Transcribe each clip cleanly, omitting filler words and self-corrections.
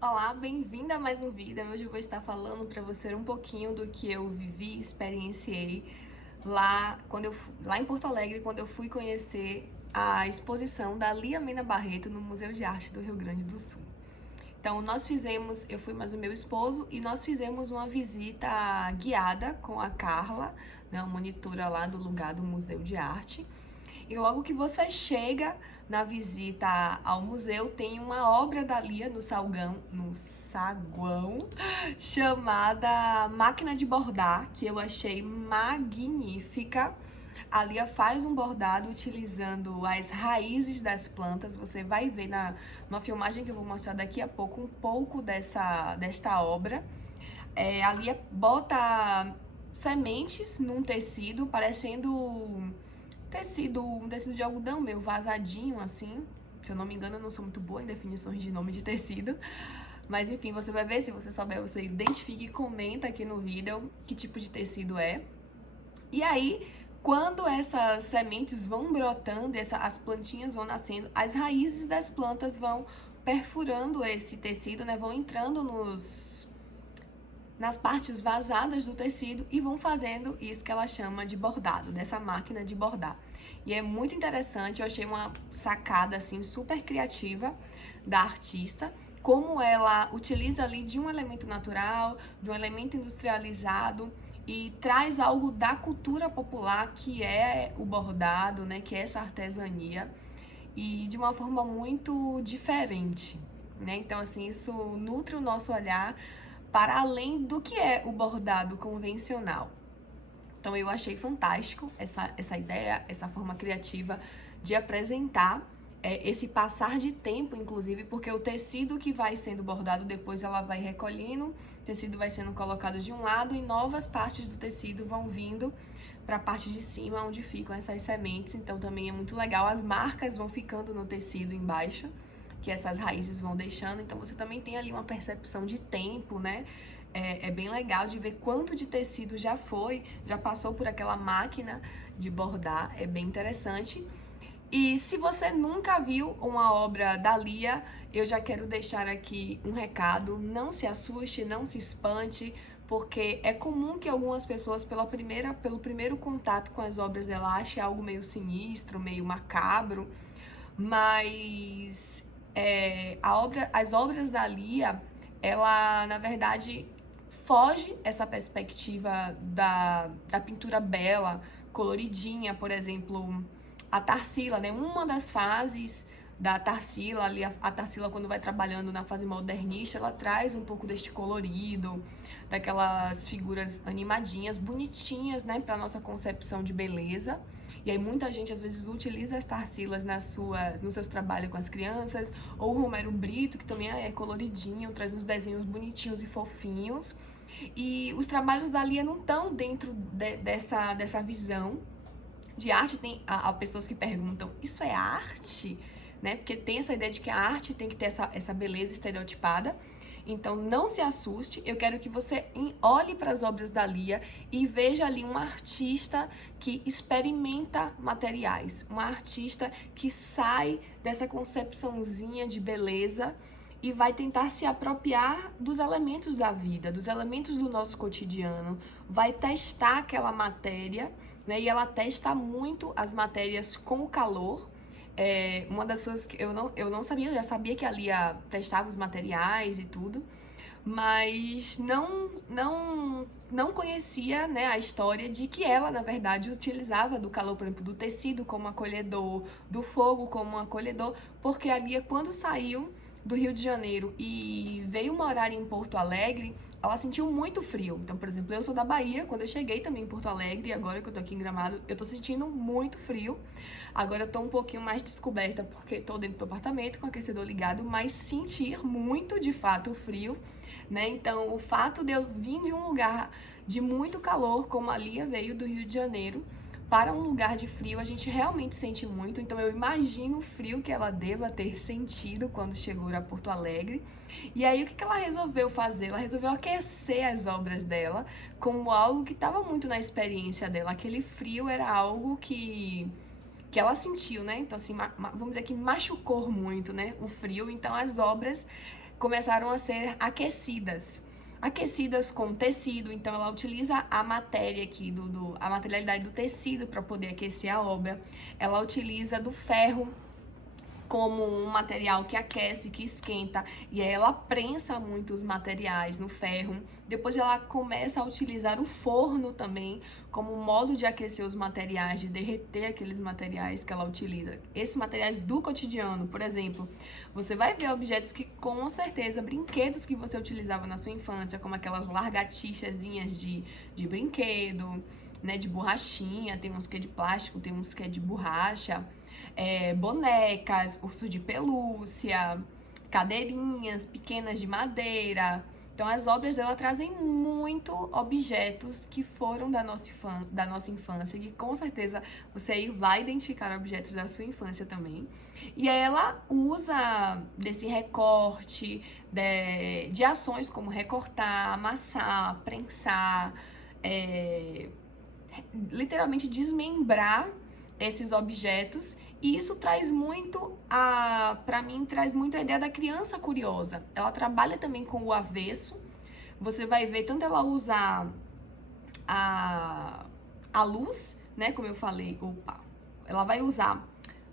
Olá, bem-vinda a mais um vídeo. Hoje eu vou estar falando para você um pouquinho do que eu vivi, experienciei lá em Porto Alegre, quando eu fui conhecer a exposição da Lia Mena Barreto no Museu de Arte do Rio Grande do Sul. Então, eu fui mais o meu esposo, e nós fizemos uma visita guiada com a Carla, né, a monitora lá do lugar do Museu de Arte. E logo que você chega na visita ao museu, tem uma obra da Lia no saguão, chamada Máquina de Bordar, que eu achei magnífica. A Lia faz um bordado utilizando as raízes das plantas. Você vai ver numa filmagem que eu vou mostrar daqui a pouco um pouco desta obra. A Lia bota sementes num tecido, parecendo um tecido de algodão meio vazadinho, assim. Se eu não me engano, eu não sou muito boa em definições de nome de tecido. Mas enfim, você vai ver, se você souber, você identifica e comenta aqui no vídeo que tipo de tecido é. E aí, quando essas sementes vão brotando, as plantinhas vão nascendo, as raízes das plantas vão perfurando esse tecido, né? Vão entrando nas partes vazadas do tecido e vão fazendo isso que ela chama de bordado, dessa máquina de bordar. E é muito interessante, eu achei uma sacada assim super criativa da artista, como ela utiliza ali de um elemento natural, de um elemento industrializado, e traz algo da cultura popular, que é o bordado, né, que é essa artesania, e de uma forma muito diferente, né? Então, assim, isso nutre o nosso olhar para além do que é o bordado convencional. Então eu achei fantástico essa ideia, essa forma criativa de apresentar esse passar de tempo, inclusive, porque o tecido que vai sendo bordado, depois ela vai recolhendo, o tecido vai sendo colocado de um lado e novas partes do tecido vão vindo para a parte de cima, onde ficam essas sementes. Então também é muito legal, as marcas vão ficando no tecido embaixo, que essas raízes vão deixando. Então você também tem ali uma percepção de tempo, né? É bem legal de ver quanto de tecido já passou por aquela máquina de bordar, é bem interessante. E se você nunca viu uma obra da Lia, eu já quero deixar aqui um recado: não se assuste, não se espante, porque é comum que algumas pessoas, pelo primeiro contato com as obras dela, achem algo meio sinistro, meio macabro, mas as obras da Lia, ela, na verdade, foge essa perspectiva da pintura bela, coloridinha. Por exemplo, a Tarsila, né? Uma das fases da Tarsila, ali, a Tarsila, quando vai trabalhando na fase modernista, ela traz um pouco deste colorido, daquelas figuras animadinhas, bonitinhas, né, para nossa concepção de beleza. E aí muita gente às vezes utiliza as Tarsilas nos seus trabalhos com as crianças, ou o Romero Brito, que também é coloridinho, traz uns desenhos bonitinhos e fofinhos. E os trabalhos da Lia não estão dentro dessa visão de arte. Há pessoas que perguntam: isso é arte? Né? Porque tem essa ideia de que a arte tem que ter essa beleza estereotipada. Então não se assuste, eu quero que você olhe para as obras da Lia e veja ali uma artista que experimenta materiais, uma artista que sai dessa concepçãozinha de beleza e vai tentar se apropriar dos elementos da vida, dos elementos do nosso cotidiano, vai testar aquela matéria, né? E ela testa muito as matérias com o calor. Uma das coisas que eu não sabia, eu já sabia que a Lia testava os materiais e tudo, mas não conhecia, né, a história de que ela, na verdade, utilizava do calor, por exemplo, do tecido como acolhedor, do fogo como acolhedor, porque a Lia, quando saiu do Rio de Janeiro e veio morar em Porto Alegre, ela sentiu muito frio. Então, por exemplo, eu sou da Bahia, quando eu cheguei também em Porto Alegre, e agora que eu tô aqui em Gramado, eu tô sentindo muito frio. Agora eu tô um pouquinho mais descoberta, porque tô dentro do apartamento com o aquecedor ligado, mas sentir muito, de fato, o frio, né? Então, o fato de eu vir de um lugar de muito calor, como a Lia veio do Rio de Janeiro, para um lugar de frio, a gente realmente sente muito. Então eu imagino o frio que ela deva ter sentido quando chegou a Porto Alegre. E aí o que ela resolveu fazer? Ela resolveu aquecer as obras dela como algo que estava muito na experiência dela. Aquele frio era algo que ela sentiu, né? Então, assim, vamos dizer que machucou muito, né? O frio. Então, as obras começaram a ser aquecidas. Aquecidas com tecido, então ela utiliza a matéria aqui, a materialidade do tecido para poder aquecer a obra. Ela utiliza do ferro como um material que aquece, que esquenta, e aí ela prensa muito os materiais no ferro. Depois ela começa a utilizar o forno também como modo de aquecer os materiais, de derreter aqueles materiais que ela utiliza. Esses materiais do cotidiano, por exemplo, você vai ver objetos que com certeza, brinquedos que você utilizava na sua infância, como aquelas largatixazinhas de brinquedo, né, de borrachinha, tem uns que é de plástico, tem uns que é de borracha, bonecas, urso de pelúcia, cadeirinhas pequenas de madeira. Então as obras dela trazem muito objetos que foram da nossa infância, e com certeza você aí vai identificar objetos da sua infância também. E aí ela usa desse recorte, de ações como recortar, amassar, prensar, literalmente desmembrar esses objetos, e isso traz muito para mim, traz muito a ideia da criança curiosa. Ela trabalha também com o avesso. Você vai ver tanto ela usar a luz, né, como eu falei, ela vai usar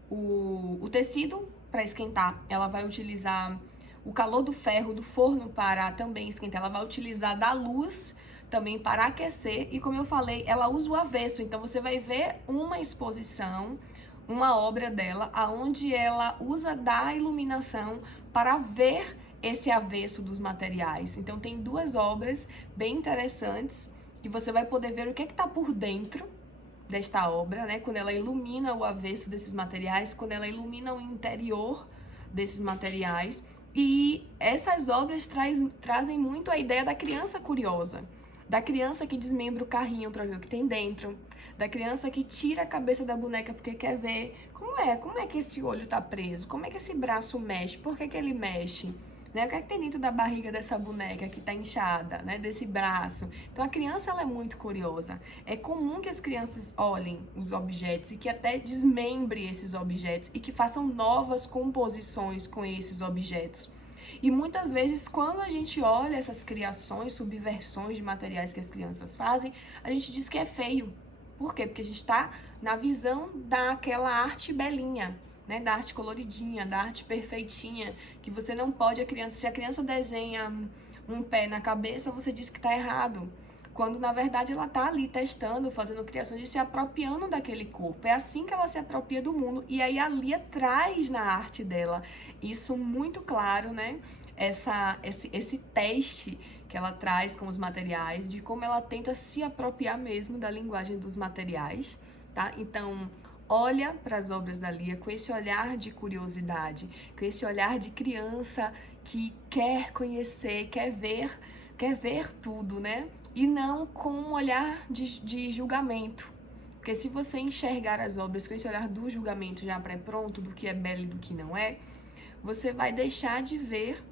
o tecido para esquentar, ela vai utilizar o calor do ferro, do forno para também esquentar, ela vai utilizar da luz também para aquecer, e como eu falei, ela usa o avesso. Então você vai ver uma exposição, uma obra dela, aonde ela usa da iluminação para ver esse avesso dos materiais. Então tem duas obras bem interessantes que você vai poder ver o que está por dentro desta obra, né? Quando ela ilumina o avesso desses materiais, quando ela ilumina o interior desses materiais. E essas obras trazem muito a ideia da criança curiosa, da criança que desmembra o carrinho para ver o que tem dentro, da criança que tira a cabeça da boneca porque quer ver como é que esse olho tá preso, como é que esse braço mexe, por que ele mexe, né? O que é que tem dentro da barriga dessa boneca que tá inchada, né? Desse braço. Então a criança, ela é muito curiosa. É comum que as crianças olhem os objetos e que até desmembrem esses objetos e que façam novas composições com esses objetos. E muitas vezes, quando a gente olha essas criações, subversões de materiais que as crianças fazem, a gente diz que é feio. Por quê? Porque a gente está na visão daquela arte belinha, né? Da arte coloridinha, da arte perfeitinha, que você não pode, se a criança desenha um pé na cabeça, você diz que está errado. Quando, na verdade, ela está ali testando, fazendo criações e se apropriando daquele corpo. É assim que ela se apropria do mundo. E aí a Lia traz na arte dela isso muito claro, né? Esse teste que ela traz com os materiais, de como ela tenta se apropriar mesmo da linguagem dos materiais, tá? Então, olha para as obras da Lia com esse olhar de curiosidade, com esse olhar de criança que quer conhecer, quer ver tudo, né? E não com um olhar de julgamento. Porque se você enxergar as obras com esse olhar do julgamento já pré-pronto, do que é belo e do que não é, você vai deixar de ver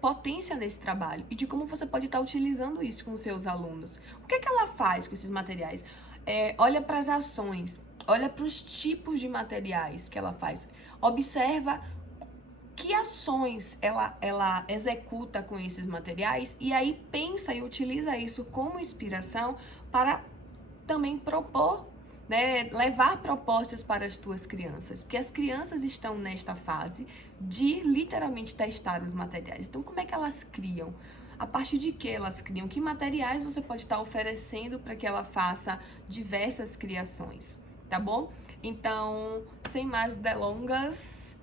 potência nesse trabalho e de como você pode estar utilizando isso com seus alunos. O que é que ela faz com esses materiais? Olha para as ações, olha para os tipos de materiais que ela faz. Observa que ações ela executa com esses materiais e aí pensa e utiliza isso como inspiração para também propor, né, levar propostas para as tuas crianças, porque as crianças estão nesta fase de literalmente testar os materiais. Então, como é que elas criam? A partir de que elas criam? Que materiais você pode estar oferecendo para que ela faça diversas criações, tá bom? Então, sem mais delongas,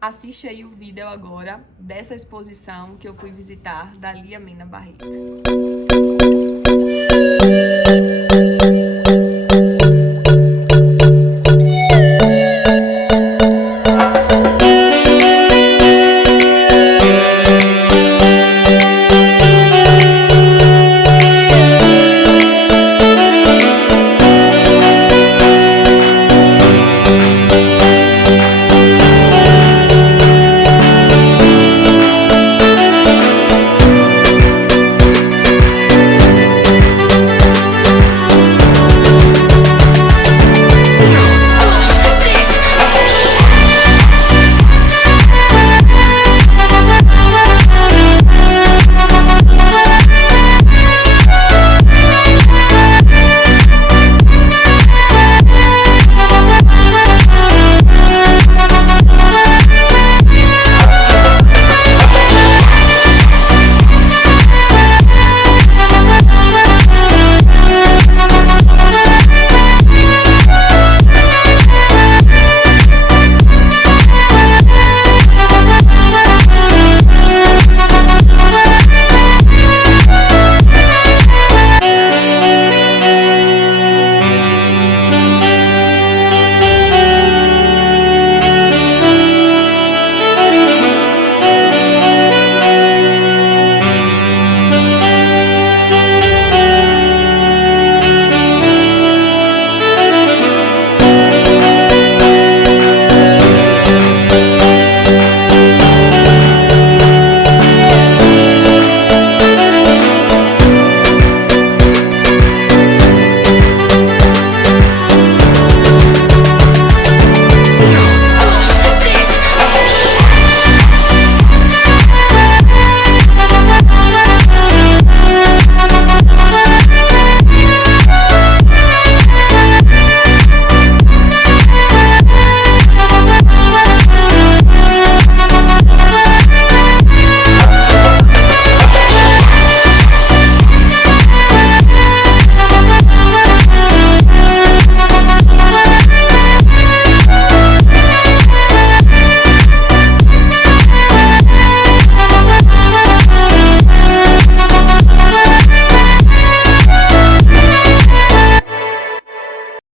assiste aí o vídeo agora dessa exposição que eu fui visitar da Lia Mena Barreto.